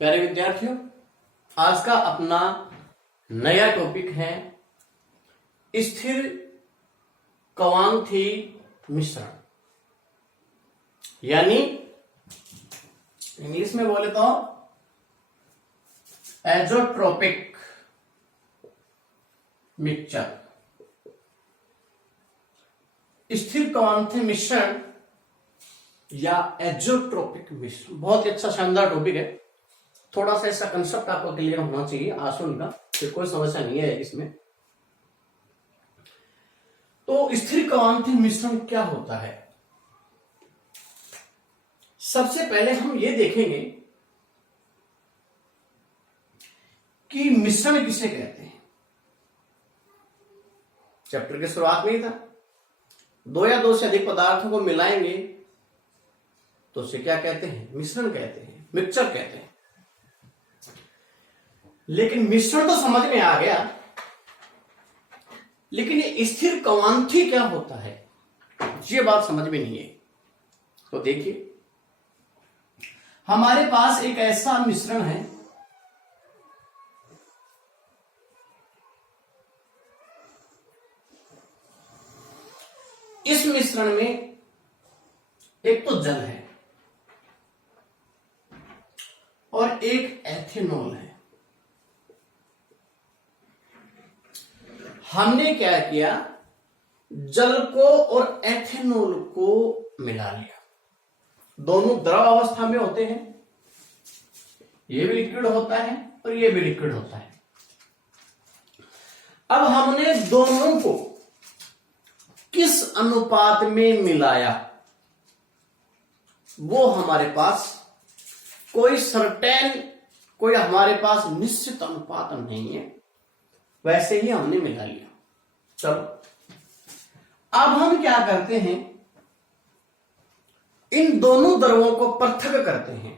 प्यारे विद्यार्थियों, आज का अपना नया टॉपिक है स्थिर कवांथी मिश्रण, यानी इंग्लिश में बोले तो एजोट्रोपिक मिक्सचर। स्थिर कवांथी मिश्रण या एजोट्रोपिक मिश्रण बहुत ही अच्छा शानदार टॉपिक है। थोड़ा सा ऐसा कंसेप्ट आपको क्लियर होना चाहिए आसन का, फिर कोई समस्या नहीं है इसमें। तो स्थिर कवांथी मिश्रण क्या होता है, सबसे पहले हम ये देखेंगे कि मिश्रण किसे कहते हैं। चैप्टर की शुरुआत में ही था, दो या दो से अधिक पदार्थों को मिलाएंगे तो उसे क्या कहते हैं, मिश्रण कहते हैं, मिक्सचर कहते हैं। लेकिन मिश्रण तो समझ में आ गया, लेकिन ये स्थिर कवांथी क्या होता है ये बात समझ में नहीं है। तो देखिए, हमारे पास एक ऐसा मिश्रण है इस मिश्रण में एक तो जल है और एक एथेनॉल है। हमने क्या किया, जल को और एथेनॉल को मिला लिया। दोनों द्रव अवस्था में होते हैं, ये भी लिक्विड होता है और ये भी लिक्विड होता है। अब हमने दोनों को किस अनुपात में मिलाया, वो हमारे पास कोई हमारे पास निश्चित अनुपात नहीं है, वैसे ही हमने मिला लिया। चलो, अब हम क्या करते हैं, इन दोनों द्रवों को पृथक करते हैं।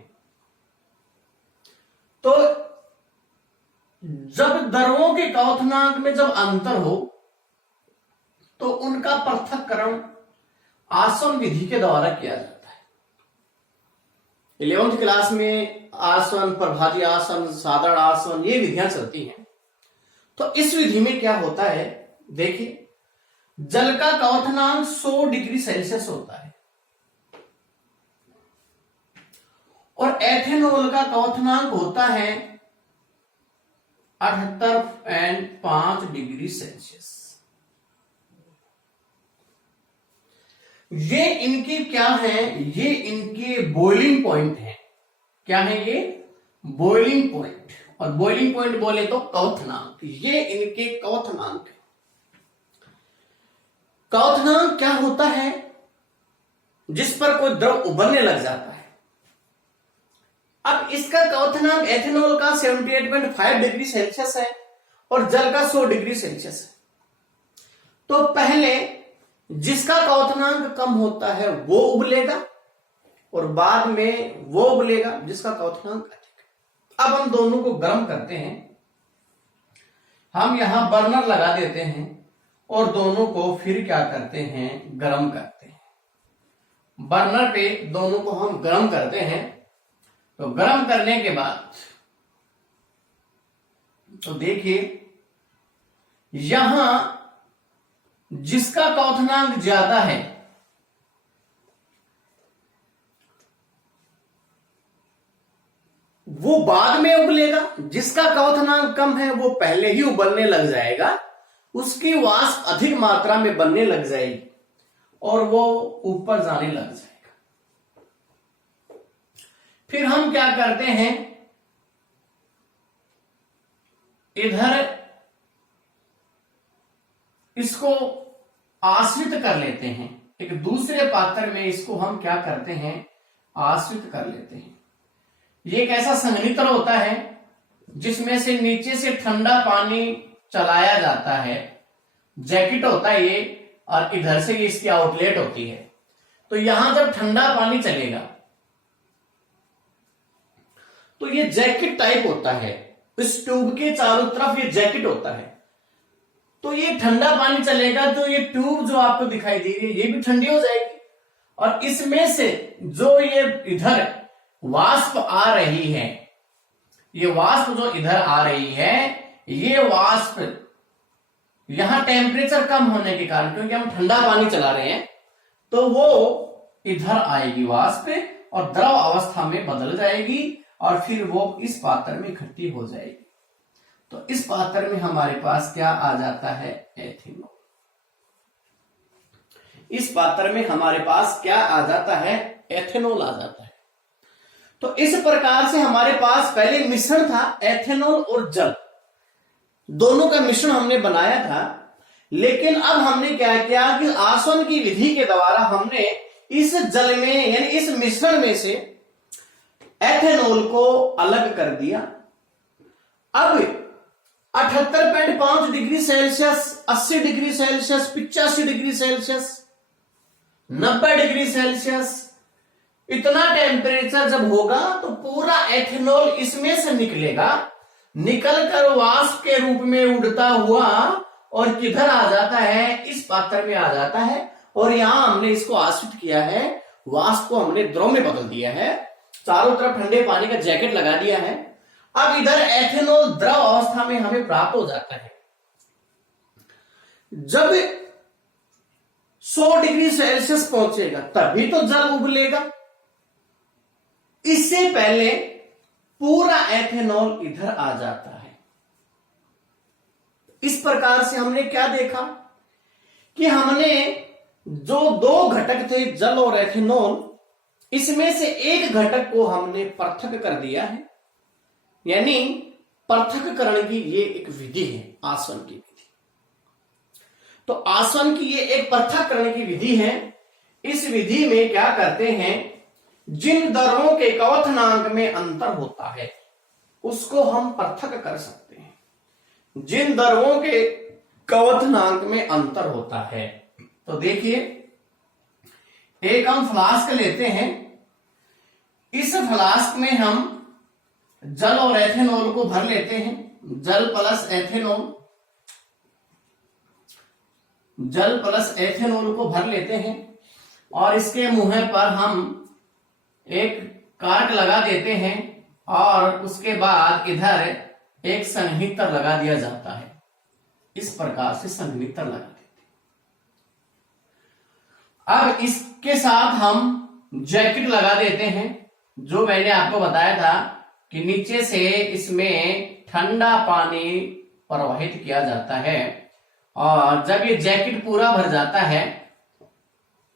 तो जब द्रवों के क्वथनांक में जब अंतर हो तो उनका पृथक्करण आसन विधि के द्वारा किया जाता है। 11वीं क्लास में आसन, प्रभाजी आसन, साधारण आसन, ये विधियां चलती हैं। तो इस विधि में क्या होता है, देखिए, जल का क्वथनांक 100 डिग्री सेल्सियस होता है और एथेनॉल का क्वथनांक होता है 78.5 डिग्री सेल्सियस। ये इनके क्या है, ये इनके बॉइलिंग पॉइंट है। क्या है ये, बॉइलिंग पॉइंट। और बॉइलिंग पॉइंट बोले तो क्वथनांक, ये इनके क्वथनांक है। क्वथनांक क्या होता है, जिस पर कोई द्रव उबलने लग जाता है। अब इसका क्वथनांक एथेनॉल का 78.5 डिग्री सेल्सियस है और जल का 100 डिग्री सेल्सियस है। तो पहले जिसका क्वथनांक कम होता है वो उबलेगा और बाद में वो उबलेगा जिसका क्वथनांक अधिक है। अब हम दोनों को गर्म करते हैं, हम यहां बर्नर लगा देते हैं और दोनों को फिर क्या करते हैं, गर्म करते हैं। बर्नर पे दोनों को हम गर्म करते हैं। तो गर्म करने के बाद तो देखिए, यहां जिसका क्वथनांक ज्यादा है वो बाद में उबलेगा, जिसका क्वथनांक कम है वो पहले ही उबलने लग जाएगा, उसकी वाष्प अधिक मात्रा में बनने लग जाएगी और वो ऊपर जाने लग जाएगा। फिर हम क्या करते हैं, इधर इसको आश्रित कर लेते हैं, एक दूसरे पात्र में इसको हम क्या करते हैं, आश्रित कर लेते हैं। ये एक ऐसा संघनित्र होता है जिसमें से नीचे से ठंडा पानी चलाया जाता है, जैकेट होता है ये, और इधर से ये इसकी आउटलेट होती है। तो यहां जब ठंडा पानी चलेगा तो ये जैकेट टाइप होता है, इस ट्यूब के चारों तरफ ये जैकेट होता है। तो ये ठंडा पानी चलेगा तो ये ट्यूब जो आपको दिखाई दे रही है ये भी ठंडी हो जाएगी और इसमें से जो ये इधर वाष्प आ रही है ये वाष्प जो इधर आ रही है, ये वाष्प यहां टेम्परेचर कम होने के कारण, क्योंकि हम ठंडा पानी चला रहे हैं, तो वो इधर आएगी वाष्प और द्रव अवस्था में बदल जाएगी और फिर वो इस पात्र में इकट्ठी हो जाएगी। तो इस पात्र में हमारे पास क्या आ जाता है? एथेनॉल। इस पात्र में हमारे पास क्या आ जाता है? एथेनॉल आ जाता है। तो इस प्रकार से हमारे पास पहले मिश्रण था एथेनॉल और जल, दोनों का मिश्रण हमने बनाया था। लेकिन अब हमने क्या किया कि आसवन की विधि के द्वारा हमने इस जल में यानी इस मिश्रण में से एथेनॉल को अलग कर दिया। अब 78.5 degree Celsius, 80 degree Celsius, 85 degree Celsius, 90 degree Celsius, इतना टेम्परेचर जब होगा तो पूरा एथेनॉल इसमें से निकलेगा, निकलकर वाष्प के रूप में उड़ता हुआ और किधर आ जाता है? इस पात्र में आ जाता है। और यहां हमने इसको आश्रित किया है, वाष्प को हमने द्रव में बदल दिया है, चारों तरफ ठंडे पानी का जैकेट लगा दिया है। अब इधर एथेनॉल द्रव अवस्था में हमें प्राप्त हो जाता है। जब 100 डिग्री सेल्सियस पहुंचेगा तभी तो जल उबलेगा। इससे पहले पूरा एथेनॉल इधर आ जाता है। इस प्रकार से हमने क्या देखा कि हमने जो दो घटक थे जल और एथेनॉल, इसमें से एक घटक को हमने पृथक कर दिया है। यानी पृथक्करण की ये एक विधि है, आसवन की विधि। तो आसवन की ये एक पृथक्करण की विधि है। इस विधि में क्या करते हैं, जिन द्रवों के क्वथनांक में अंतर होता है उसको हम पृथक कर सकते हैं। जिन द्रवों के क्वथनांक में अंतर होता है, तो देखिए एक हम फ्लास्क लेते हैं। इस फ्लास्क में हम जल और एथेनॉल को भर लेते हैं। जल प्लस एथेनॉल, जल प्लस एथेनॉल को भर लेते हैं और इसके मुंह पर हम एक कार्क लगा देते हैं और उसके बाद इधर एक संघनित्र लगा दिया जाता है। इस प्रकार से संघनित्र लगा देते हैं। अब इसके साथ हम जैकेट लगा देते हैं, जो मैंने आपको बताया था कि नीचे से इसमें ठंडा पानी प्रवाहित किया जाता है और जब ये जैकेट पूरा भर जाता है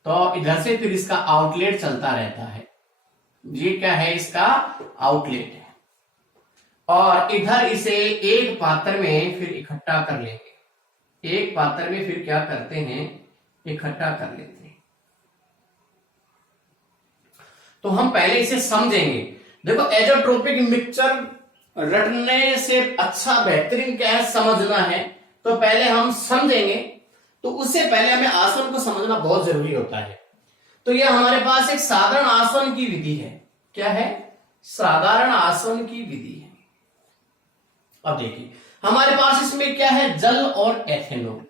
तो इधर से फिर इसका आउटलेट चलता रहता है। ये क्या है? इसका आउटलेट है। और इधर इसे एक पात्र में फिर इकट्ठा कर लेंगे। एक पात्र में फिर क्या करते हैं? इकट्ठा कर लेते हैं। तो हम पहले इसे समझेंगे। देखो, एजोट्रोपिक मिक्सचर रटने से अच्छा बेहतरीन क्या है? समझना है। तो पहले हम समझेंगे, तो उससे पहले हमें आसवन को समझना बहुत जरूरी होता है। तो यह हमारे पास एक साधारण आसवन की विधि है। क्या है? साधारण आसवन की विधि है। अब देखिए हमारे पास इसमें क्या है? जल और एथेनॉल।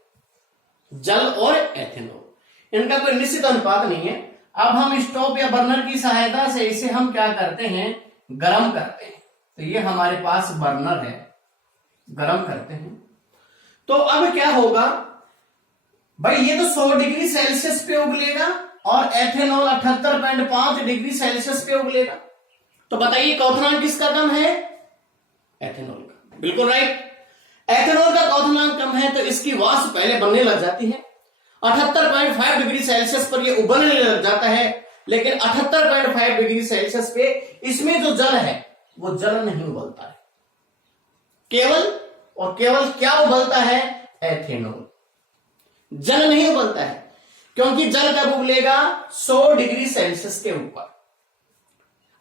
जल और एथेनॉल, इनका कोई निश्चित अनुपात नहीं है। अब हम स्टोव या बर्नर की सहायता से इसे हम क्या करते हैं? गर्म करते हैं। तो ये हमारे पास बर्नर है, गर्म करते हैं। तो अब क्या होगा भाई? ये तो 100 डिग्री सेल्सियस पे उबलेगा और एथेनॉल 78.5 डिग्री सेल्सियस पे उबलेगा। तो बताइए क्वथनांक किसका कम है? एथेनॉल का। बिल्कुल राइट। एथेनॉल का क्वथनांक कम है तो इसकी वाष्प पहले बनने लग जाती है। 78.5 डिग्री सेल्सियस पर ये उबलने लग जाता है, लेकिन 78.5 डिग्री सेल्सियस पे इसमें जो जल है वो जल नहीं उबलता है। केवल और केवल क्या उबलता है? एथेनॉल। जल नहीं उबलता है, क्योंकि जल कब उबलेगा? 100 डिग्री सेल्सियस के ऊपर।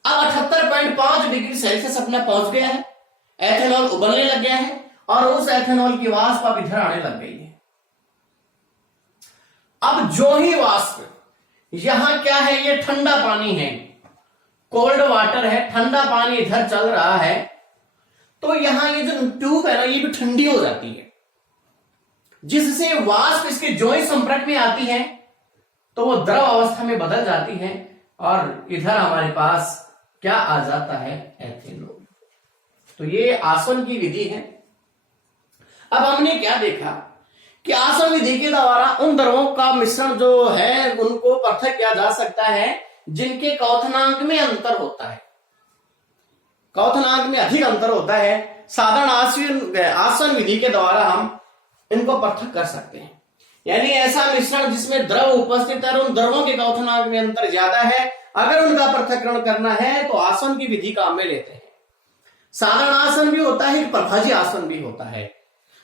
अब 78.5 डिग्री सेल्सियस अपना पहुंच गया है, एथेनॉल उबलने लग गया है और उस एथेनॉल की वाष्प अब इधर आने लग गई है। अब जो ही वाष्प, यहां क्या है? ये ठंडा पानी है, कोल्ड वाटर है, ठंडा पानी इधर चल रहा है। तो यहां ये जो ट्यूब है ना, ये भी ठंडी हो जाती है, जिससे वाष्प इसके जो ही संपर्क में आती है तो वो द्रव अवस्था में बदल जाती है और इधर हमारे पास क्या आ जाता है? एथेनॉल। तो ये आसवन की विधि है। अब हमने क्या देखा कि आसवन विधि के द्वारा उन द्रवों का मिश्रण जो है उनको पृथक किया जा सकता है जिनके क्वथनांक में अंतर होता है, क्वथनांक में अधिक अंतर होता है। साधारण आसवन विधि के द्वारा हम इनको पृथक कर सकते हैं। यानी ऐसा मिश्रण जिसमें द्रव उपस्थित है और उन द्रवों के क्वथनांक में अंतर ज्यादा है, अगर उनका पृथक्करण करना है तो आसवन की विधि काम में लेते हैं। साधारण आसवन भी होता है, प्रभाजी आसवन भी होता है।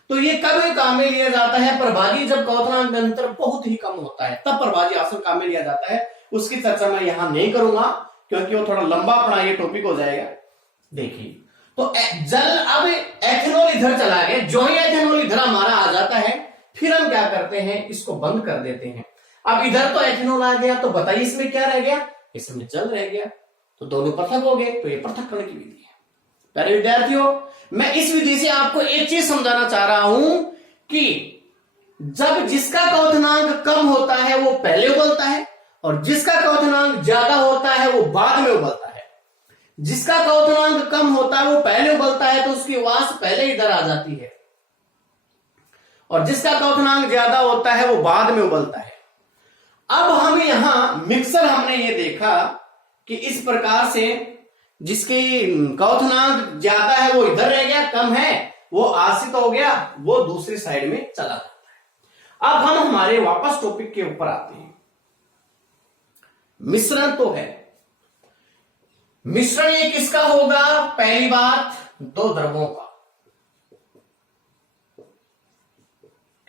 तो ये कब काम में लिया जाता है? प्रभाजी जब क्वथनांक में अंतर बहुत ही कम होता है तब प्रभाजी आसवन काम में लिया जाता है। उसकी चर्चा मैं यहां नहीं करूंगा क्योंकि वो थोड़ा लंबा अपना ये टॉपिक हो जाएगा। देखिए तो जल, अब एथेनॉल इधर चला गया, जो ही एथेनॉल इधर हमारा आ जाता है फिर हम क्या करते हैं, इसको बंद कर देते हैं। अब इधर तो एथेनॉल आ गया, तो बताइए इसमें क्या रह गया? इसमें जल रह गया, तो दोनों पृथक हो गए। तो ये पृथक्करण की विधि है। प्यारे विद्यार्थियों, मैं इस विधि से आपको एक चीज समझाना चाह रहा हूं कि जब जिसका क्वथनांक कम होता है वो पहले उबलता है और जिसका क्वथनांक ज्यादा होता है वो बाद में उबलता है। जिसका क्वथनांक कम होता है वो पहले उबलता है तो उसकी वाष्प पहले इधर आ जाती है और जिसका क्वथनांक ज्यादा होता है वो बाद में उबलता है। अब हम यहां मिक्सर हमने ये देखा कि इस प्रकार से जिसकी क्वथनांक ज्यादा है वो इधर रह गया, कम है वो आश्रित हो गया, वो दूसरी साइड में चला जाता है। अब हम हमारे वापस टॉपिक के ऊपर आते हैं। मिश्रण तो है, मिश्रण ये किसका होगा? पहली बात दो द्रवों का।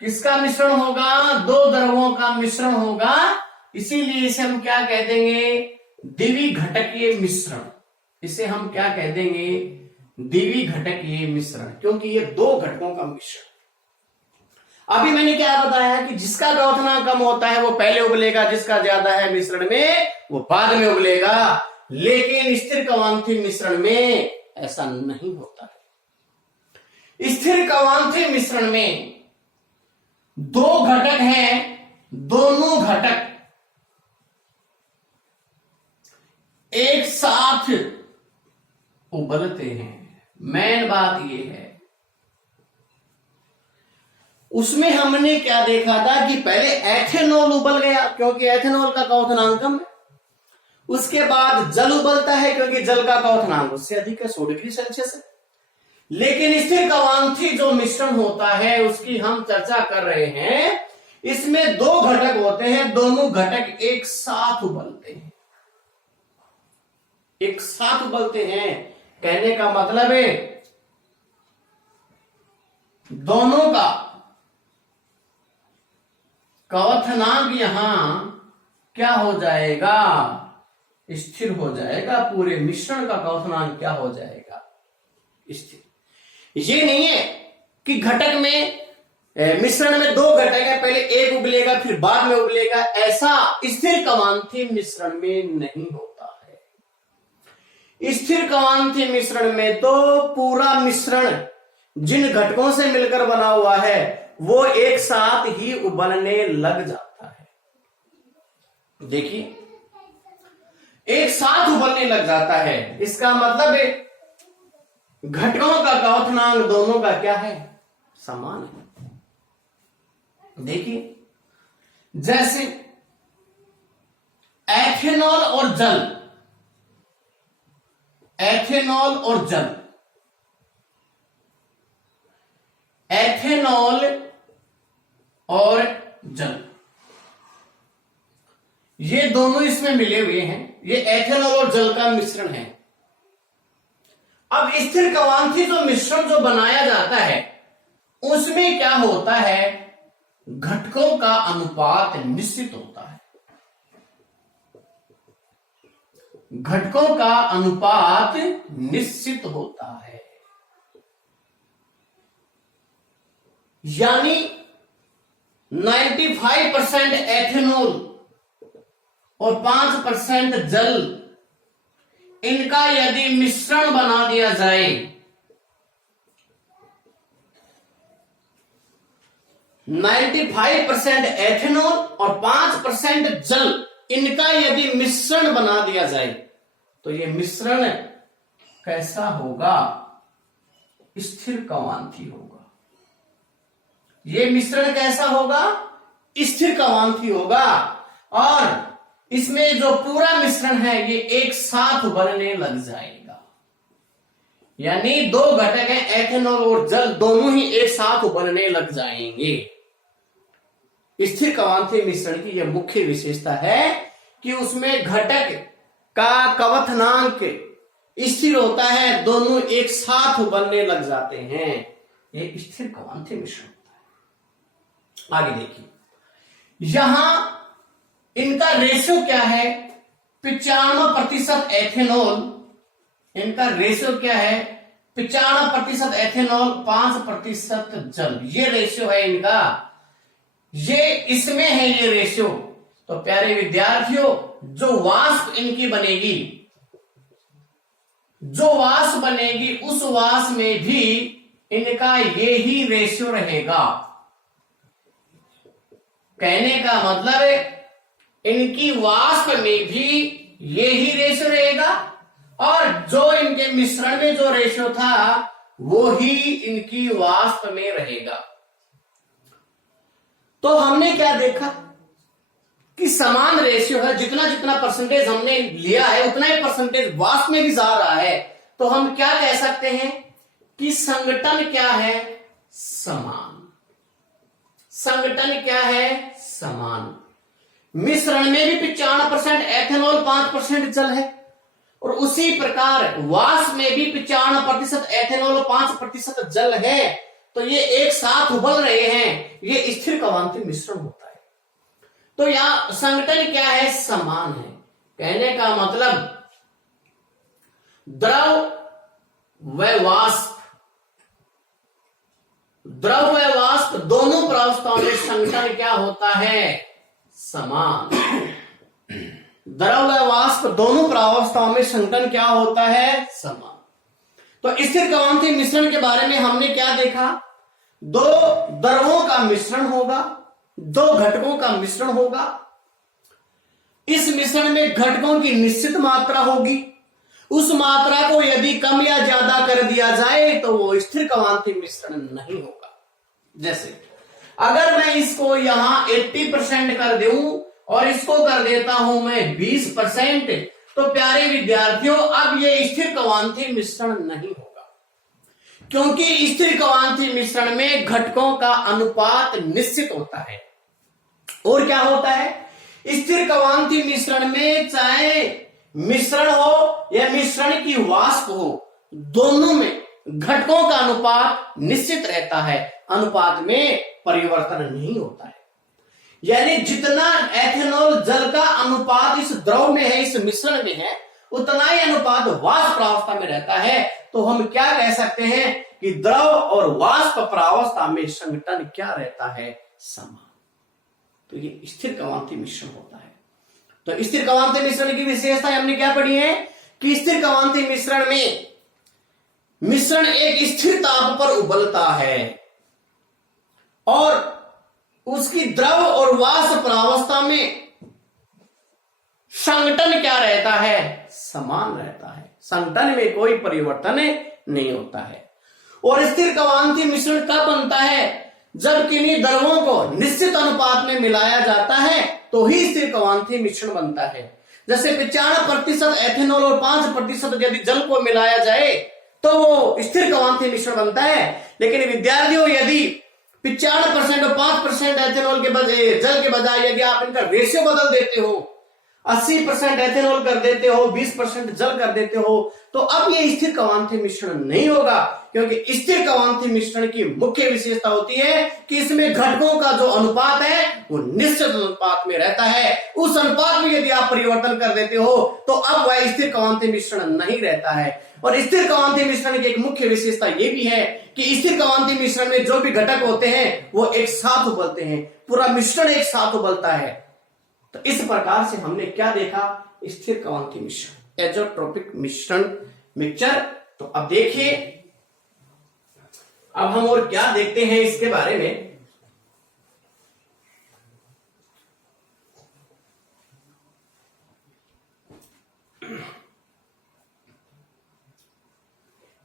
किसका मिश्रण होगा? दो द्रवों का मिश्रण होगा। इसीलिए इसे हम क्या कह देंगे? द्विघटकीय मिश्रण। इसे हम क्या कह देंगे? द्विघटकीय मिश्रण, क्योंकि ये दो घटकों का मिश्रण। अभी मैंने क्या बताया कि जिसका क्वथनांक कम होता है वो पहले उबलेगा, जिसका ज्यादा है मिश्रण में वो बाद में उबलेगा। लेकिन स्थिर क्वांथिक मिश्रण में ऐसा नहीं होता है। स्थिर क्वांथिक मिश्रण में दो घटक हैं, दोनों घटक एक साथ उबलते हैं। मेन बात यह है, उसमें हमने क्या देखा था कि पहले एथेनॉल उबल गया क्योंकि एथेनॉल का क्वथनांक कम है। उसके बाद जल उबलता है क्योंकि जल का क्वथनांक उससे अधिक है, 100 डिग्री सेल्सियस है। लेकिन स्थिर क्वांथिक जो मिश्रण होता है उसकी हम चर्चा कर रहे हैं। इसमें दो घटक होते हैं, दोनों घटक एक साथ उबलते हैं। एक साथ उबलते हैं कहने का मतलब है दोनों का क्वथनांक यहां क्या हो जाएगा? स्थिर हो जाएगा। पूरे मिश्रण का क्वथनांक क्या हो जाएगा? स्थिर। ये नहीं है कि घटक में मिश्रण में दो घटक है, पहले एक उबलेगा फिर बाद में उबलेगा। ऐसा स्थिर क्वांथिक मिश्रण में नहीं होता है। स्थिर क्वांथिक मिश्रण में तो पूरा मिश्रण जिन घटकों से मिलकर बना हुआ है वो एक साथ ही उबलने लग जाता है। देखिए, एक साथ उबलने लग जाता है। इसका मतलब है घटकों का क्वथनांक दोनों का क्या है? समान है। देखिए, जैसे एथेनॉल और जल, एथेनॉल और जल, एथेनॉल और जल, ये दोनों इसमें मिले हुए हैं। ये एथेनॉल और जल का मिश्रण है। अब स्थिर क्वांथिक जो मिश्रण जो बनाया जाता है उसमें क्या होता है? घटकों का अनुपात निश्चित होता है। घटकों का अनुपात निश्चित होता है। यानी 95% एथेनॉल और 5% जल, इनका यदि मिश्रण बना दिया जाए, 95% एथेनॉल और 5% जल, इनका यदि मिश्रण बना दिया जाए तो यह मिश्रण कैसा होगा? स्थिर कवांती होगा। ये मिश्रण कैसा होगा? स्थिर कवांती होगा। और इसमें जो पूरा मिश्रण है ये एक साथ बनने लग जाएगा। यानी दो घटक हैं, एथेनॉल और जल, दोनों ही एक साथ बनने लग जाएंगे। स्थिर कवांती मिश्रण की यह मुख्य विशेषता है कि उसमें घटक का कवथनांक स्थिर होता है, दोनों एक साथ बनने लग जाते हैं। यह स्थिर कवांती मिश्रण होता है। आगे देखिए, यहां इनका रेशियो क्या है? 95% एथेनॉल। इनका रेशियो क्या है? 95% एथेनॉल, 5% जल। ये रेशियो है इनका, ये इसमें है ये रेशियो। तो प्यारे विद्यार्थियों, जो वाष्प इनकी बनेगी, जो वाष्प बनेगी उस वाष्प में भी इनका ये ही रेशियो रहेगा। कहने का मतलब है इनकी वाष्प में भी ये ही रेशियो रहेगा और जो इनके मिश्रण में जो रेशियो था वो ही इनकी वाष्प में रहेगा। तो हमने क्या देखा कि समान रेशियो है, जितना जितना परसेंटेज हमने लिया है उतना ही परसेंटेज वाष्प में भी जा रहा है। तो हम क्या कह सकते हैं कि संघटन क्या है? समान। संघटन क्या है? समान। मिश्रण में भी 95% एथेनॉल, 5% जल है और उसी प्रकार वाष्प में भी 95% एथेनॉल और 5% जल है। तो ये एक साथ उबल रहे हैं, ये स्थिर कवांती मिश्रण होता है। तो यहां संघटन क्या है? समान है। कहने का मतलब द्रव व वाष्प, द्रव व वाष्प दोनों प्रावस्थाओं में संघटन क्या होता है? समान। द्रव व वाष्प दोनों प्रावस्थाओं में संघटन क्या होता है? समान। तो स्थिर कवांती मिश्रण के बारे में हमने क्या देखा? दो द्रवों का मिश्रण होगा, दो घटकों का मिश्रण होगा। इस मिश्रण में घटकों की निश्चित मात्रा होगी। उस मात्रा को यदि कम या ज्यादा कर दिया जाए तो वो स्थिर कवांती मिश्रण नहीं होगा। जैसे अगर मैं इसको यहां 80% कर दूं और इसको कर देता हूं मैं 20%, तो प्यारे विद्यार्थियों अब ये स्थिर कवांती मिश्रण नहीं होगा, क्योंकि स्थिर कवांती मिश्रण में घटकों का अनुपात निश्चित होता है। और क्या होता है? स्थिर कवांती मिश्रण में चाहे मिश्रण हो या मिश्रण की वाष्प हो, दोनों में घटकों का अनुपात निश्चित रहता है, अनुपात में परिवर्तन नहीं होता है। यानी जितना एथेनॉल जल का अनुपात इस द्रव में है, इस मिश्रण में है, उतना ही अनुपात वाष्प प्रावस्था में रहता है। तो हम क्या कह सकते हैं कि द्रव और वाष्प प्रावस्था में संघटन क्या रहता है? समान। तो ये स्थिर कवांती मिश्रण होता है। तो स्थिर कवांती मिश्रण की विशेषता हमने क्या पढ़ी है कि स्थिर कवांती मिश्रण में मिश्रण एक स्थिर ताप पर उबलता है और उसकी द्रव और वाष्प प्रावस्था में संघटन क्या रहता है? समान रहता है। संघटन में कोई परिवर्तन नहीं होता है। और स्थिर कवांती मिश्रण कब बनता है? जब किन्हीं द्रवों को निश्चित अनुपात में मिलाया जाता है तो ही स्थिर कवांती मिश्रण बनता है। जैसे 95% एथेनॉल और 5% यदि जल को मिलाया जाए तो वो स्थिर कवांती मिश्रण बनता है। लेकिन विद्यार्थियों, यदि 95% और 5% एथेनॉल के बजाय जल के बजाय यदि आप इनका रेशियो बदल देते हो, 80% एथेनॉल कर देते हो, 20% जल कर देते हो, तो अब ये स्थिर कवांती मिश्रण नहीं होगा। क्योंकि स्थिर कवांती मिश्रण की मुख्य विशेषता होती है कि इसमें घटकों का जो अनुपात है वो निश्चित अनुपात में रहता है। उस अनुपात में यदि आप परिवर्तन कर देते हो तो अब वह स्थिर कवांती मिश्रण नहीं रहता है। और स्थिर कवांती मिश्रण की एक मुख्य विशेषता यह भी है कि स्थिर कवांती मिश्रण में जो भी घटक होते हैं वो एक साथ उबलते हैं, पूरा मिश्रण एक साथ उबलता है। तो इस प्रकार से हमने क्या देखा? स्थिर कवांती मिश्रण, एज़ोट्रोपिक मिश्रण, मिक्सचर। तो अब देखिए, अब हम और क्या देखते हैं इसके बारे में।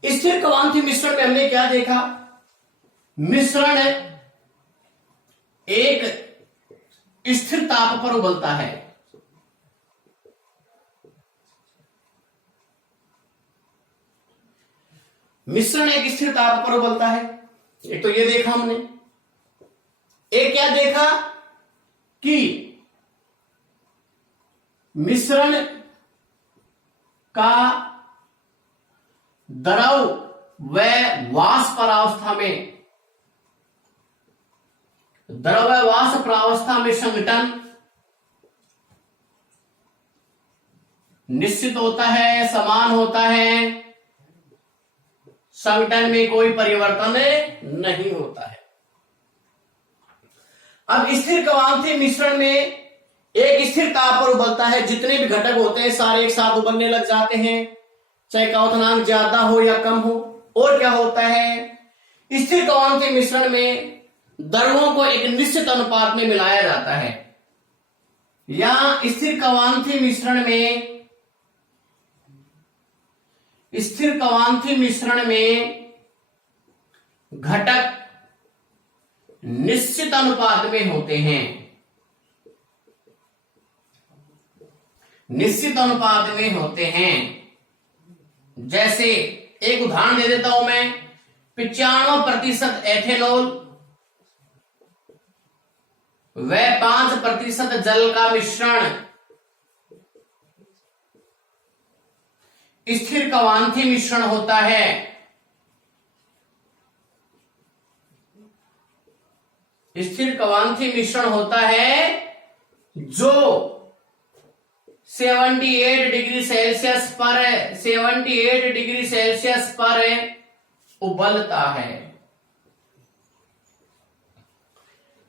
स्थिर कवांथी मिश्रण में हमने क्या देखा? मिश्रण एक स्थिर ताप पर उबलता है। मिश्रण एक स्थिर ताप पर उबलता है। एक तो ये देखा हमने। एक क्या देखा कि मिश्रण का द्रव व वाष्प प्रावस्था में संघटन निश्चित होता है, समान होता है, संघटन में कोई परिवर्तन नहीं होता है। अब स्थिर कवांथी मिश्रण में एक स्थिर ताप पर उबलता है। जितने भी घटक होते हैं सारे एक साथ उबलने लग जाते हैं, चाहे क्वथनांक ज्यादा हो या कम हो। और क्या होता है? स्थिर कवांथी मिश्रण में द्रवों को एक निश्चित अनुपात में मिलाया जाता है। या स्थिर कवांथी मिश्रण में घटक निश्चित अनुपात में होते हैं। जैसे एक उदाहरण दे देता हूं मैं, 95% एथेनॉल व 5% जल का मिश्रण स्थिर कवांथी मिश्रण होता है। स्थिर कवांथी मिश्रण होता है जो 78 डिग्री सेल्सियस पर उबलता है।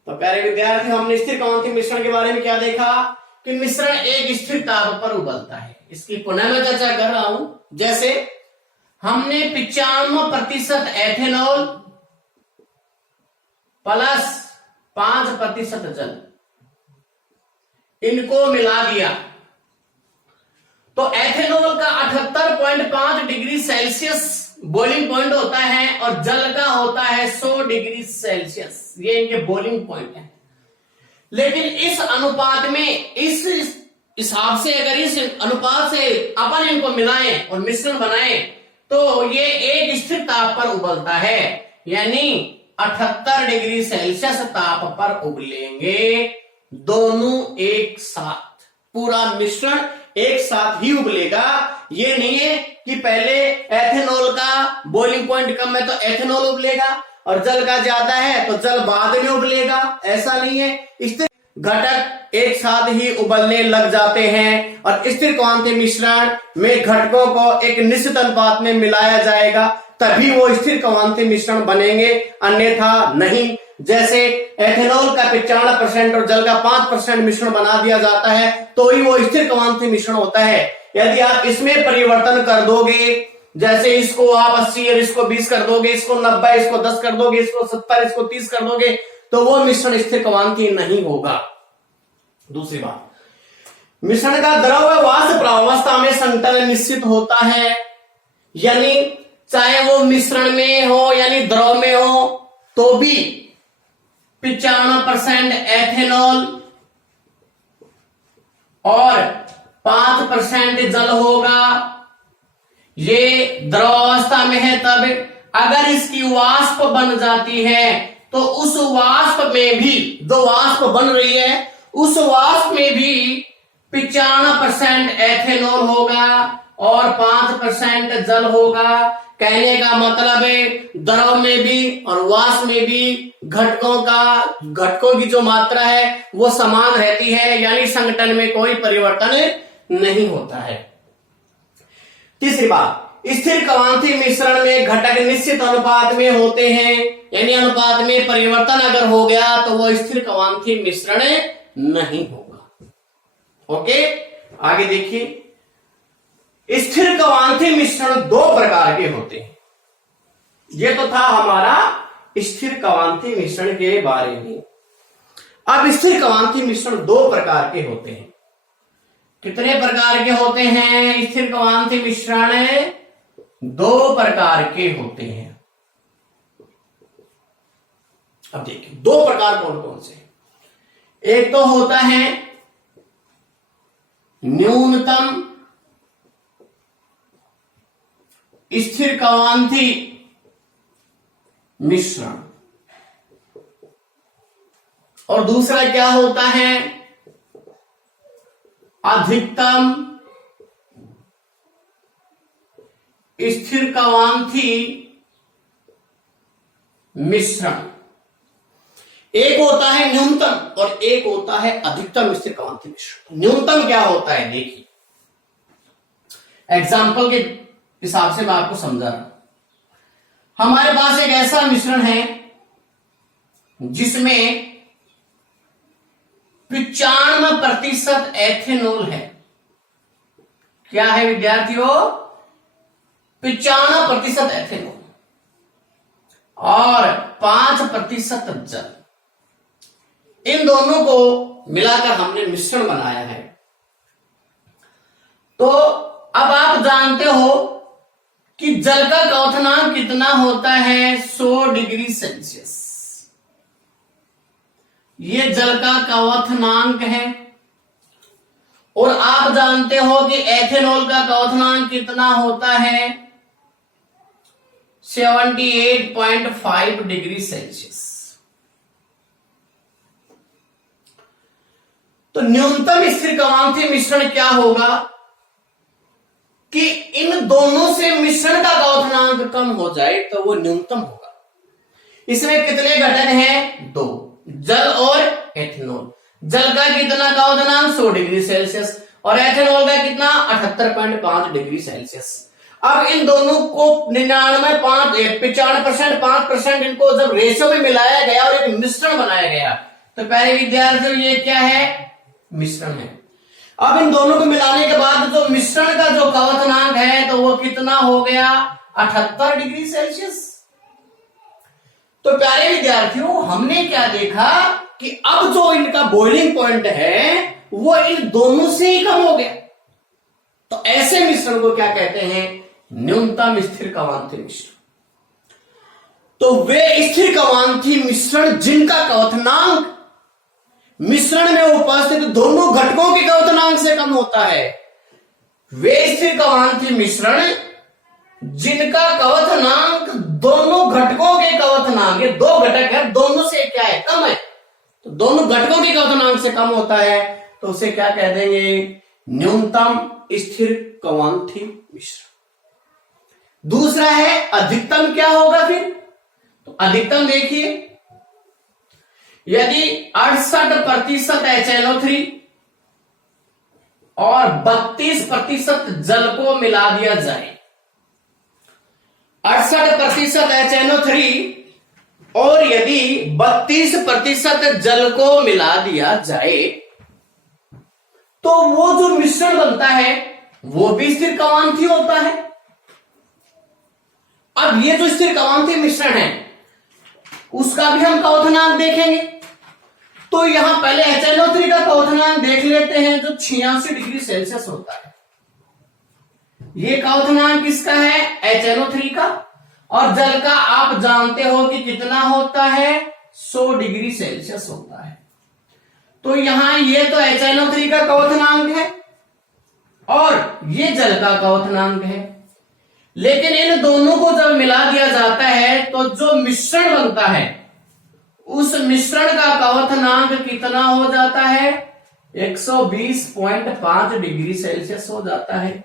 तो प्यारे विद्यार्थी, हमने स्थिर कवांथी मिश्रण के बारे में क्या देखा कि मिश्रण एक स्थिर ताप पर उबलता है। इसकी पुनः मैं चर्चा कर रहा हूं। जैसे हमने 95% एथेनॉल प्लस 5% जल, इनको मिला दिया तो एथेनॉल का 78.5 डिग्री सेल्सियस बॉइलिंग पॉइंट होता है और जल का होता है 100 डिग्री सेल्सियस। ये इनके बॉइलिंग पॉइंट है। लेकिन इस अनुपात में, इस हिसाब से अगर इस अनुपात से अपन इनको मिलाएं और मिश्रण बनाएं तो ये एक स्थिर ताप पर उबलता है, यानी 78 डिग्री सेल्सियस ताप पर उबलेंगे दोनों एक साथ। पूरा मिश्रण एक साथ ही उबलेगा। ये नहीं है कि पहले एथेनॉल का बॉइलिंग पॉइंट कम है तो एथेनॉल उबलेगा और जल का ज्यादा है तो जल बाद में उबलेगा। ऐसा नहीं है। स्थिर घटक एक साथ ही उबलने लग जाते हैं और स्थिर कवांथी मिश्रण में घटकों को एक निश्चित अनुपात में मिलाया जाएगा, तभी वो स्थिर कवांथी मिश्रण बनेंगे, अन्यथा नहीं। जैसे एथेनॉल का 95% और जल का 5% मिश्रण बना दिया जाता है तो ही वो स्थिर कवांथी मिश्रण होता है। यदि आप इसमें परिवर्तन कर दोगे, जैसे इसको आप 80 और इसको 20 कर दोगे, इसको 90, इसको 10 कर दोगे, इसको 70, इसको 30 कर दोगे, तो वो मिश्रण स्थिर कवांथी नहीं होगा। दूसरी बात, मिश्रण का द्रव व वाष्प प्रावस्था में संतुलन निश्चित होता है। यानी चाहे वो मिश्रण में हो यानी द्रव में हो तो भी 95% एथेनॉल और 5% जल होगा। ये द्रव अवस्था में है। तब अगर इसकी वाष्प बन जाती है तो उस वाष्प में भी, जो वाष्प बन रही है उस वाष्प में भी 95% एथेनॉल होगा और 5% जल होगा। कहने का मतलब है द्रव में भी और वाष्प में भी घटकों की जो मात्रा है वो समान रहती है, यानी संघटन में कोई परिवर्तन नहीं होता है। तीसरी बात, स्थिर कवांथी मिश्रण में घटक निश्चित अनुपात में होते हैं, यानी अनुपात में परिवर्तन अगर हो गया तो वो स्थिर कवांथी मिश्रण नहीं होगा। ओके, आगे देखिए। स्थिर कवांथी मिश्रण दो प्रकार के होते हैं। ये तो था हमारा स्थिर कवांथी मिश्रण के बारे में। अब स्थिर कवांथी मिश्रण दो प्रकार के होते हैं। कितने प्रकार के होते हैं स्थिर कवांथी मिश्रण? दो प्रकार के होते हैं। अब देखिए दो प्रकार कौन कौन से। एक तो होता है न्यूनतम स्थिर कवांती मिश्रण, और दूसरा क्या होता है अधिकतम स्थिर कवांती मिश्रण। एक होता है न्यूनतम और एक होता है अधिकतम स्थिर कवांती मिश्रण। न्यूनतम क्या होता है देखिए, एग्जाम्पल के हिसाब से मैं आपको समझा रहा हूं। हमारे पास एक ऐसा मिश्रण है जिसमें 95% एथेनॉल है। क्या है विद्यार्थियों? 95% एथेनॉल और 5% जल। इन दोनों को मिलाकर हमने मिश्रण बनाया है। तो अब आप जानते हो कि जल का क्वथनांक कितना होता है 100 डिग्री सेल्सियस। ये जल का क्वथनांक है। और आप जानते हो कि एथेनॉल का क्वथनांक कितना होता है 78.5 डिग्री सेल्सियस। तो न्यूनतम स्थिर कवांती मिश्रण क्या होगा कि इन दोनों से मिश्रण का क्वथनांक कम हो जाए तो वो न्यूनतम होगा। इसमें कितने घटक हैं? दो, जल और एथेनॉल। जल का कितना क्वथनांक 100 डिग्री सेल्सियस और एथेनॉल का कितना 78.5 डिग्री सेल्सियस। अब इन दोनों को 95% 5% इनको जब रेशो में मिलाया गया और एक मिश्रण बनाया गया तो पहले विद्यार्थियों ये क्या है? मिश्रण है। अब इन दोनों को मिलाने के बाद जो मिश्रण का जो क्वथनांक है तो वो कितना हो गया 78 डिग्री सेल्सियस। तो प्यारे विद्यार्थियों हमने क्या देखा कि अब जो इनका बॉइलिंग पॉइंट है वो इन दोनों से ही कम हो गया। तो ऐसे मिश्रण को क्या कहते हैं? न्यूनतम स्थिर कवांती मिश्रण। तो वे स्थिर कवांती मिश्रण जिनका क्वथनांक मिश्रण में उपस्थित दोनों घटकों के क्वथनांक से कम होता है, वे स्थिर कवांती मिश्रण जिनका क्वथनांक दोनों घटकों के क्वथनांक, दो घटक है दोनों से क्या है? कम है। तो दोनों घटकों के क्वथनांक से कम होता है तो उसे क्या कह देंगे? न्यूनतम स्थिर कवांती मिश्रण। दूसरा है अधिकतम। क्या होगा फिर? तो अधिकतम देखिए, यदि 68% HNO3 और 32% जल को मिला दिया जाए, 68% HNO3 और यदि 32% जल को मिला दिया जाए तो वो जो मिश्रण बनता है वो भी स्थिर कवांती होता है। अब ये जो स्थिर कवांती मिश्रण है उसका भी हम क्वथनांक देखेंगे। तो यहां पहले HNO3 का क्वथनांक देख लेते हैं जो 86 डिग्री सेल्सियस होता है। ये क्वथनांक किसका है? HNO3 का। और जल का आप जानते हो कि कितना होता है 100 डिग्री सेल्सियस होता है। तो यहां ये तो HNO3 का क्वथनांक है और ये जल का क्वथनांक है। लेकिन इन दोनों को जब मिला दिया जाता है तो जो मिश्रण बनता है उस मिश्रण का क्वथनांक कितना हो जाता है? 120.5 डिग्री सेल्सियस हो जाता है।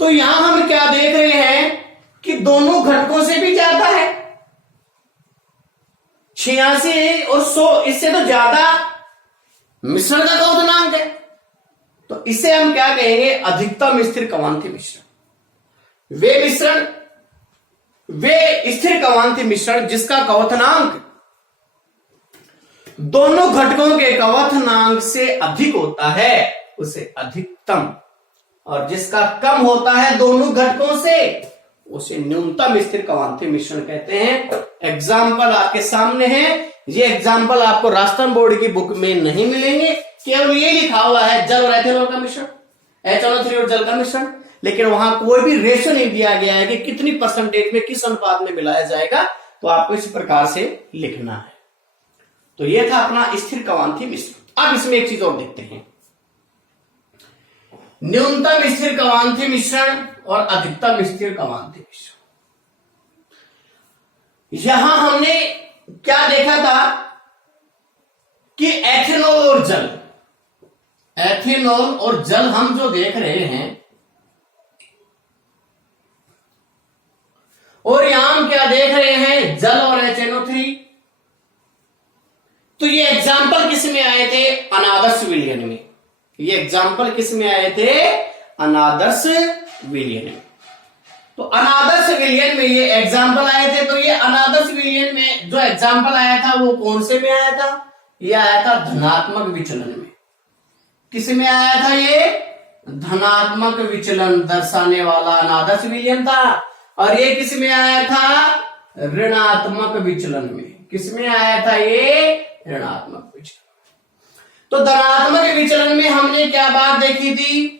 तो यहां हम क्या देख रहे हैं कि दोनों घटकों से भी ज्यादा है। 86 और 100 इससे तो ज्यादा मिश्रण का क्वथनांक है। तो इसे हम क्या कहेंगे? अधिकतम स्थिर कवांती मिश्रण। वे स्थिर कवांती मिश्रण जिसका क्वथनांक दोनों घटकों के क्वथनांक से अधिक होता है उसे अधिकतम, और जिसका कम होता है दोनों घटकों से उसे न्यूनतम स्थिर कवांती मिश्रण कहते हैं। एग्जाम्पल आपके सामने है। ये एग्जाम्पल आपको राजस्थान बोर्ड की बुक में नहीं मिलेंगे। केवल ये लिखा हुआ है जल और एथेनॉल का मिश्रण, HNO3 और जल का मिश्रण। लेकिन वहां कोई भी रेशो नहीं दिया गया है कि कितनी परसेंटेज में किस अनुपात में मिलाया जाएगा, तो आपको इस प्रकार से लिखना है। तो यह था अपना स्थिर कवांथी मिश्रण। अब इसमें एक चीज और देखते हैं, न्यूनतम स्थिर कवांथी मिश्रण और अधिकतम स्थिर कवांथी मिश्रण। यहां हमने क्या देखा था कि एथेनॉल और जल, एथेनॉल और जल हम जो देख रहे हैं, और यहां हम क्या देख रहे हैं, जल और HNO3। तो ये एग्जाम्पल किस में आए थे, अनादर्श विलयन में। ये एग्जाम्पल किस में आए थे, अनादर्श विलयन में। तो अनादर्श विलयन में ये एग्जाम्पल आए थे। तो ये अनादर्श विलयन में जो एग्जाम्पल आया था वो कौन से में आया था, ये आया था धनात्मक विचलन में। किस में आया था, ये धनात्मक विचलन दर्शाने वाला अनादर्श विलयन था। और ये किस में आया था, ऋणात्मक विचलन में। किस में आया था, ये ऋणात्मक विचलन। तो धनात्मक विचलन में हमने क्या बात देखी थी,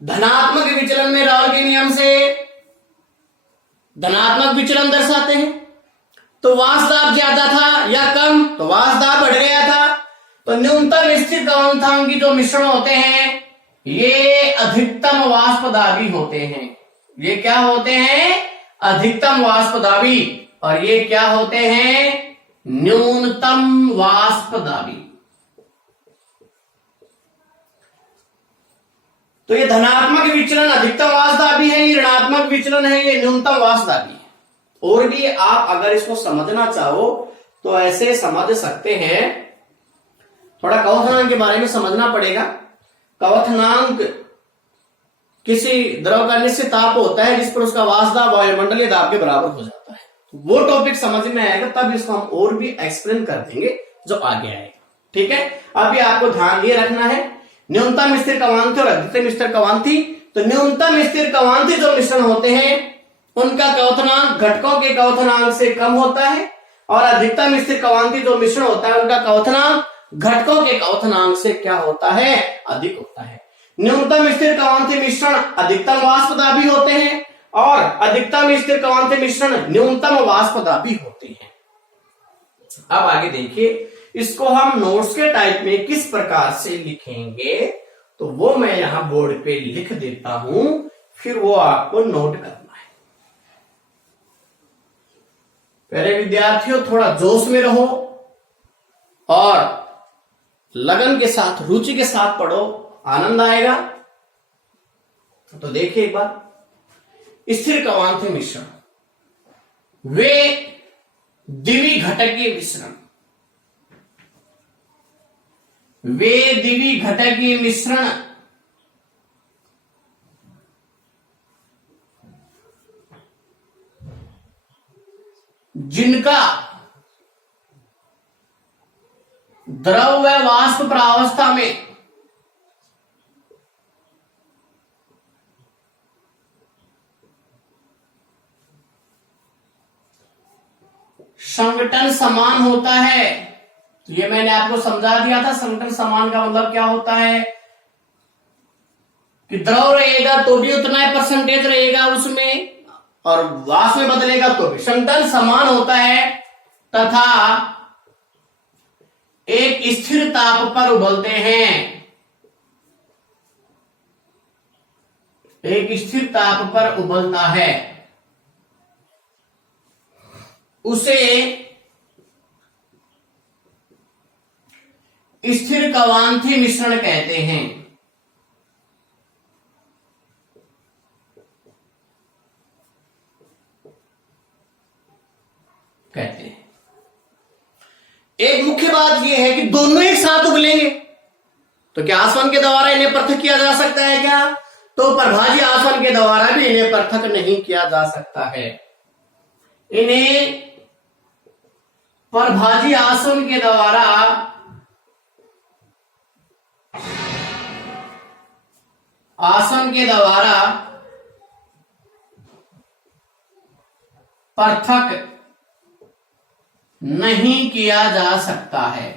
धनात्मक विचलन में राउल के नियम से धनात्मक विचलन दर्शाते हैं। तो वाष्पदाब ज्यादा था या कम, तो वाष्पदाब बढ़ गया था। तो न्यूनतम स्थिर कवांथांकी जो मिश्रण होते हैं ये अधिकतम वाष्पदाबी होते हैं। ये क्या होते हैं, अधिकतम वाष्पदाबी। और ये क्या होते हैं, न्यूनतम वाष्पदाबी। तो ये धनात्मक विचलन अधिकतम वाष्पदाबी है, ये ऋणात्मक विचलन है, ये न्यूनतम वाष्पदाबी है। और भी आप अगर इसको समझना चाहो तो ऐसे समझ सकते हैं। थोड़ा कवथनांक के बारे में समझना पड़ेगा। कवथनांक किसी द्रव का निश्चित ताप होता है जिस पर उसका वाष्पदाब वायुमंडलीय दाब के बराबर हो जाता है। वो टॉपिक समझ में आएगा तब इसको हम और भी एक्सप्लेन कर देंगे जो आगे आएगा। ठीक है, अभी आपको ध्यान ये रखना है, न्यूनतम स्थिर कवांथी और अधिकतम स्थिर कवांथी। तो न्यूनतम स्थिर कवांथी जो मिश्रण होते हैं उनका कवथनांक घटकों के कवथनांक से कम होता है, और अधिकतम स्थिर कवांथी जो मिश्रण होता है उनका कवथनांक घटकों के कवथनांक से क्या होता है, अधिक होता है। न्यूनतम स्थिर कवांथी मिश्रण अधिकतम वाष्पदाबी होते हैं और अधिकतम स्थिर कवांथी मिश्रण न्यूनतम वाष्पदाबी होते हैं। अब आगे देखिए, इसको हम नोट्स के टाइप में किस प्रकार से लिखेंगे, तो वो मैं यहां बोर्ड पे लिख देता हूं, फिर वो आपको नोट करना है। पहले विद्यार्थियों थोड़ा जोश में रहो और लगन के साथ, रुचि के साथ पढ़ो, आनंद आएगा। तो देखिए एक बार, स्थिर कवांथी मिश्रण वे द्विघटकीय मिश्रण, वे द्विघटकीय मिश्रण जिनका द्रव व वाष्प प्रावस्था में संघटन समान होता है। ये मैंने आपको समझा दिया था। संघटन समान का मतलब क्या होता है कि द्रव रहेगा तो भी उतना ही परसेंटेज रहेगा उसमें, और वाष्प में बदलेगा तो भी। संघटन समान होता है तथा एक स्थिर ताप पर उबलते हैं, एक स्थिर ताप पर उबलता है, उसे स्थिर कवांथी मिश्रण कहते हैं। एक मुख्य बात यह है कि दोनों एक साथ उबलेंगे, तो क्या आसवन के द्वारा इन्हें पृथक किया जा सकता है क्या? तो प्रभाजी आसवन के द्वारा भी इन्हें पृथक नहीं किया जा सकता है। इन्हें प्रभाजी आसवन के द्वारा पृथक नहीं किया जा सकता है।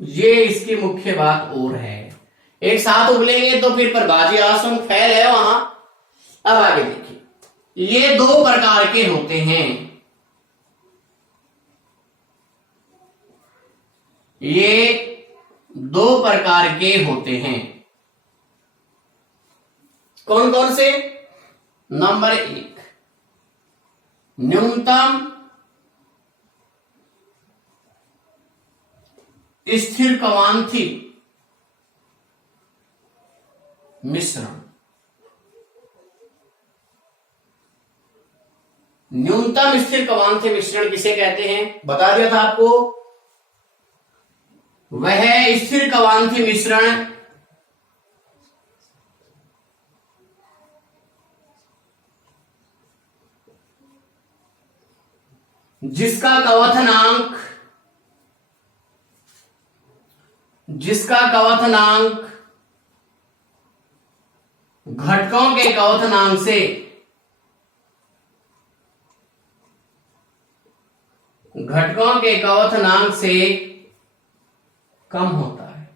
ये इसकी मुख्य बात और है। एक साथ उबलेंगे तो फिर परभाजी आसम फैल है वहां। अब आगे देखिए, ये दो प्रकार के होते हैं, ये दो प्रकार के होते हैं। कौन कौन से? नंबर 1, न्यूनतम स्थिर कवांथी मिश्रण। न्यूनतम स्थिर कवांथी मिश्रण किसे कहते हैं? बता दिया था आपको, वह स्थिर कवांथी मिश्रण जिसका कवथनांक घटकों के कवथनांक से कम होता है।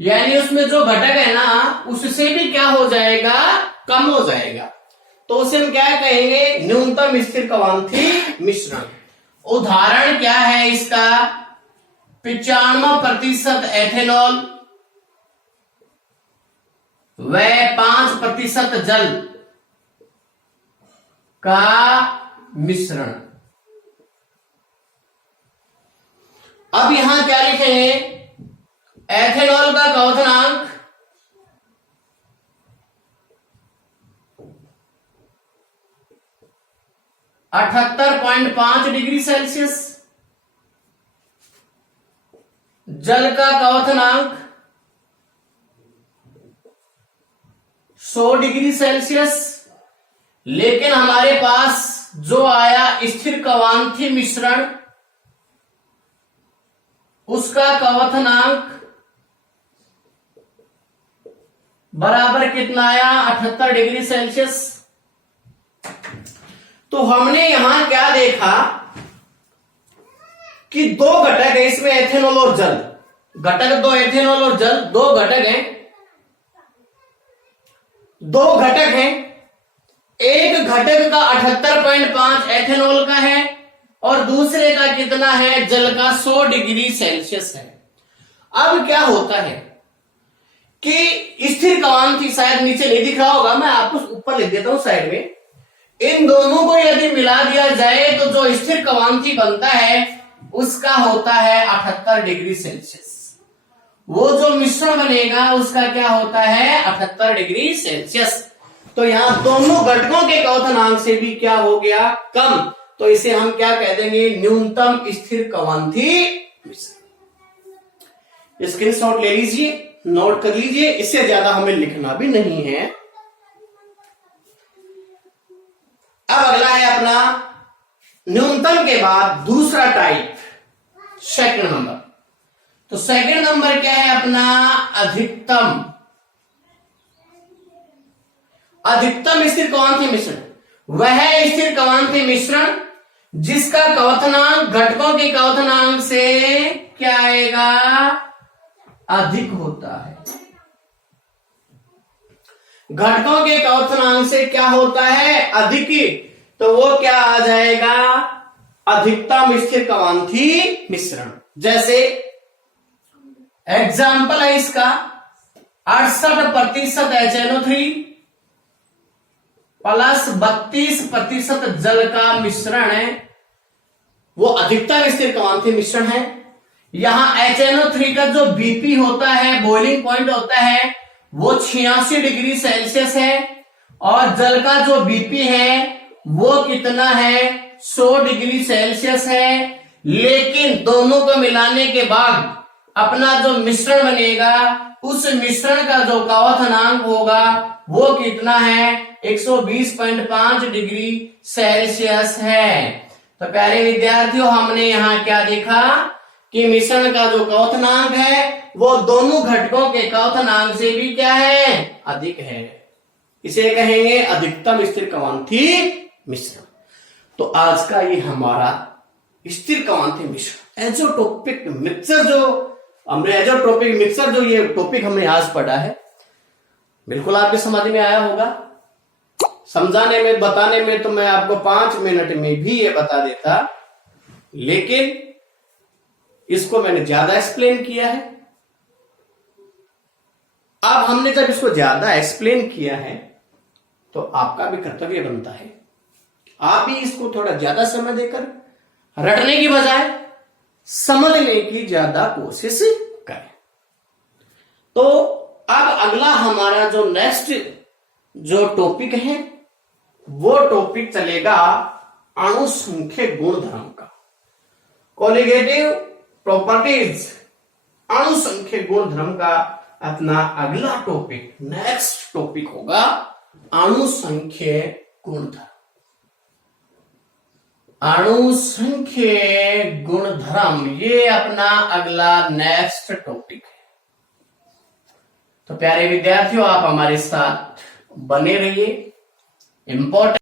यानी उसमें जो घटक है ना, उससे भी क्या हो जाएगा? कम हो जाएगा। तो उसे हम क्या कहेंगे? न्यूनतम स्थिर कवांथी मिश्रण। उदाहरण क्या है इसका? 95% एथेनॉल व 5% जल का मिश्रण। अब यहां क्या लिखेंगे? एथेनॉल का कवथनांक 78.5 डिग्री सेल्सियस, जल का कवथनांक 100 डिग्री सेल्सियस। लेकिन हमारे पास जो आया स्थिर कवांथी मिश्रण, उसका कवथनांक बराबर कितना आया? 78 डिग्री सेल्सियस। तो हमने यहां क्या देखा कि दो घटक है इसमें, एथेनॉल और जल। घटक दो, एथेनॉल और जल दो घटक हैं। एक घटक का 78.5 एथेनॉल का है और दूसरे का कितना है? जल का 100 डिग्री सेल्सियस है। अब क्या होता है कि स्थिर कवांथी, शायद नीचे नहीं दिख रहा होगा, मैं आपको ऊपर लिख देता हूं साइड में। इन दोनों को यदि मिला दिया जाए तो जो स्थिर कवांथी बनता है उसका होता है 78 डिग्री सेल्सियस। वो जो मिश्रण बनेगा उसका क्या होता है? 78 डिग्री सेल्सियस। तो यहां दोनों घटकों के कवथनांक से भी क्या हो गया? कम। तो इसे हम क्या कह देंगे? न्यूनतम स्थिर कवांथी मिश्रण। स्क्रीनशॉट ले लीजिए, नोट कर लीजिए, इससे ज्यादा हमें लिखना भी नहीं है। अब अगला है अपना न्यूनतम के बाद दूसरा टाइप, सेकंड नंबर। तो सेकंड नंबर क्या है अपना? अधिकतम स्थिर कवांथी मिश्रण। वह स्थिर कवांथी मिश्रण जिसका कवथनांक घटकों के कवथनांक से क्या आएगा? अधिक होता है। घटकों के कवथनांक से क्या होता है? अधिक। तो वो क्या आ जाएगा? अधिकतम स्थिर कवांथी मिश्रण। जैसे एग्जाम्पल है इसका, 68% HNO3 प्लस 32% जल का मिश्रण है, वो अधिकतम स्थिर कवांथी मिश्रण है। यहां HNO3 का जो बीपी होता है, बॉइलिंग पॉइंट होता है, वो 86 डिग्री सेल्सियस है और जल का जो बीपी है वो कितना है? 100 डिग्री सेल्सियस है। लेकिन दोनों को मिलाने के बाद अपना जो मिश्रण बनेगा, उस मिश्रण का जो कवथनांक होगा वो कितना है? 120.5 डिग्री सेल्सियस है। तो प्यारे विद्यार्थियों, हमने यहाँ क्या देखा कि मिश्रण का जो कवथनांक है वो दोनों घटकों के कवथनांक से भी क्या है? अधिक है। इसे कहेंगे अधिकतम स्थिर कवांथी मिश्रण। तो आज का ये हमारा स्थिर कवांथी मिश्रण, एजोटोपिक मिक्सचर जो हमने एज टॉपिक मिक्सर जो ये टॉपिक हमने आज पढ़ा है, बिल्कुल आपके समझ में आया होगा। समझाने में बताने में तो मैं आपको 5 मिनट में भी ये बता देता, लेकिन इसको मैंने ज्यादा एक्सप्लेन किया है। अब हमने जब इसको ज्यादा एक्सप्लेन किया है तो आपका भी कर्तव्य बनता है, आप भी इसको थोड़ा ज्यादा समय देकर रटने की बजाय समझने की ज्यादा कोशिश करें। तो अब अगला हमारा जो नेक्स्ट जो टॉपिक है वो टॉपिक चलेगा अणुसंख्यक गुणधर्म का, कोलिगेटिव प्रॉपर्टीज। अणुसंख्यक गुणधर्म का अपना अगला टॉपिक, नेक्स्ट टॉपिक होगा अणुसंख्यक गुणधर्म। अणुसंख्यक गुणधर्म ये अपना अगला नेक्स्ट टॉपिक है। तो प्यारे विद्यार्थियों, आप हमारे साथ बने रहिए। इंपॉर्टेंट